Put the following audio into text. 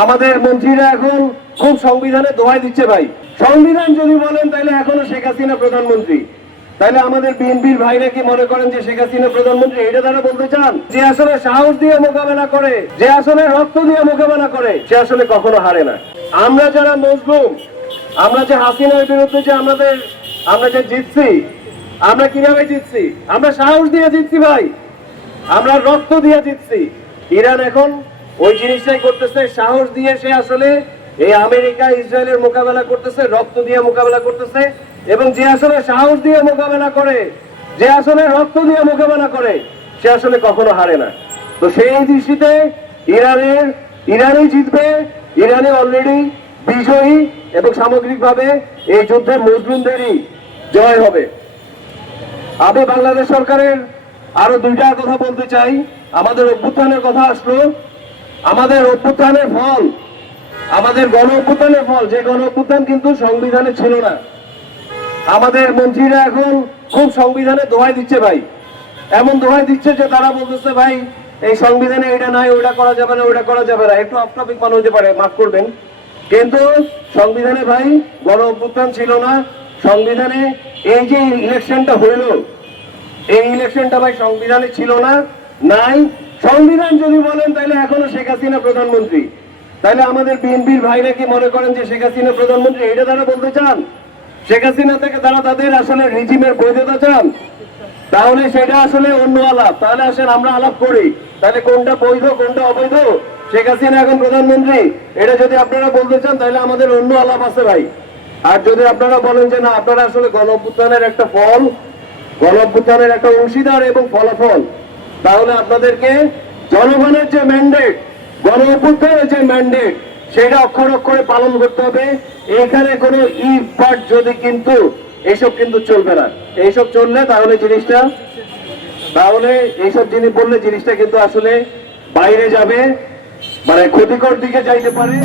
আমাদের মন্ত্রীরা এখন খুব সংবিধানে দোহাই দিচ্ছে ভাই। সংবিধান যদি বলেন তাহলে এখনো শেখ হাসিনা প্রধানমন্ত্রী। তাহলে আমাদের বিএনপির ভাইরা কি মনে করেন যে শেখ হাসিনা প্রধানমন্ত্রী? এটা তারা বলতে চান? যে আসলে সাহস দিয়ে মোকাবেলা করে, যে আসলে রক্ত দিয়ে মোকাবেলা করে, সে আসলে কখনো হারে না। আমরা যারা মজলুম, আমরা যে হাসিনার বিরুদ্ধে যে আমরা যে জিতছি, আমরা কিভাবে জিতছি? আমরা সাহস দিয়ে জিতছি ভাই, আমরা রক্ত দিয়ে জিতছি। ইরান এখন ওই জিনিসটাই করতেছে, সাহস দিয়ে সে আসলে এই আমেরিকা ইসরায়েলের মোকাবেলা করতেছে, রক্ত দিয়ে মোকাবেলা করতেছে। এবং যে আসলে সাহস দিয়ে মোকাবেলা করে, যে আসলে রক্ত দিয়ে মোকাবেলা করে, সে আসলে কখনো হারে না। তো সেই দৃষ্টিতে ইরানই জিতবে, ইরানে অলরেডি বিজয়ী, এবং সামগ্রিকভাবে এই যুদ্ধে মুসলিমদেরই জয় হবে। আমি বাংলাদেশ সরকারের আরো দুইটা কথা বলতে চাই। আমাদের অভ্যুত্থানের কথা আসলো, আমাদের অভ্যুত্থানের ফল, আমাদের গণ অভ্যুত্থানের ফল, যে গণ অভ্যুত্থান কিন্তু সংবিধানে ছিল না। আমাদের মন্ত্রীরা এখন খুব সংবিধানে দোহাই দিচ্ছে ভাই, এমন দোহাই দিচ্ছে যে তারা বলতেছে ভাই এই সংবিধানে এটা নাই, ওটা করা যাবে না, ওটা করা যাবে না। একটু অফ টপিক মনে হতে পারে, মাফ করবেন, কিন্তু সংবিধানে ভাই গণ অভ্যুত্থান ছিল না। সংবিধানে এই যে ইলেকশনটা হইল, এই ইলেকশনটা ভাই সংবিধানে ছিল না, নাই। সংবিধান যদি বলেন তাহলে এখনো শেখ হাসিনা প্রধানমন্ত্রী। তাহলে আমাদের বিএনপির ভাইরা কি মনে করেন যে শেখ হাসিনা প্রধানমন্ত্রী? এটা তারা বলতে চান? শেখ হাসিনা থেকে তারা তাদের আসলে রিজিমের বৈধতা চান? তাহলে সেটা আসলে অন্য আলাপ। তাহলে আসেন আমরা আলাপ করি, তাহলে কোনটা বৈধ কোনটা অবৈধ। শেখ হাসিনা এখন প্রধানমন্ত্রী, এটা যদি আপনারা বলতে চান তাহলে আমাদের অন্য আলাপ আছে ভাই। আর যদি আপনারা বলেন যে না, আপনারা আসলে গণ অভ্যুত্থানের একটা ফল, গণ অভ্যুত্থানের একটা অংশীদার এবং ফলাফল, তাহলে আপনাদেরকে জনগণের যে ম্যান্ডেট, গণ অভ্যুত্থানের যে ম্যান্ডেট, সেটা অক্ষর অক্ষরে পালন করতে হবে। এখানে কোনো ইফ বাট যদি কিন্তু এইসব কিন্তু চলবে না। এইসব চললে তাহলে এইসব জিনিস বললে জিনিসটা কিন্তু আসলে বাইরে যাবে, মানে ক্ষতিকর দিকে যাইতে পারে।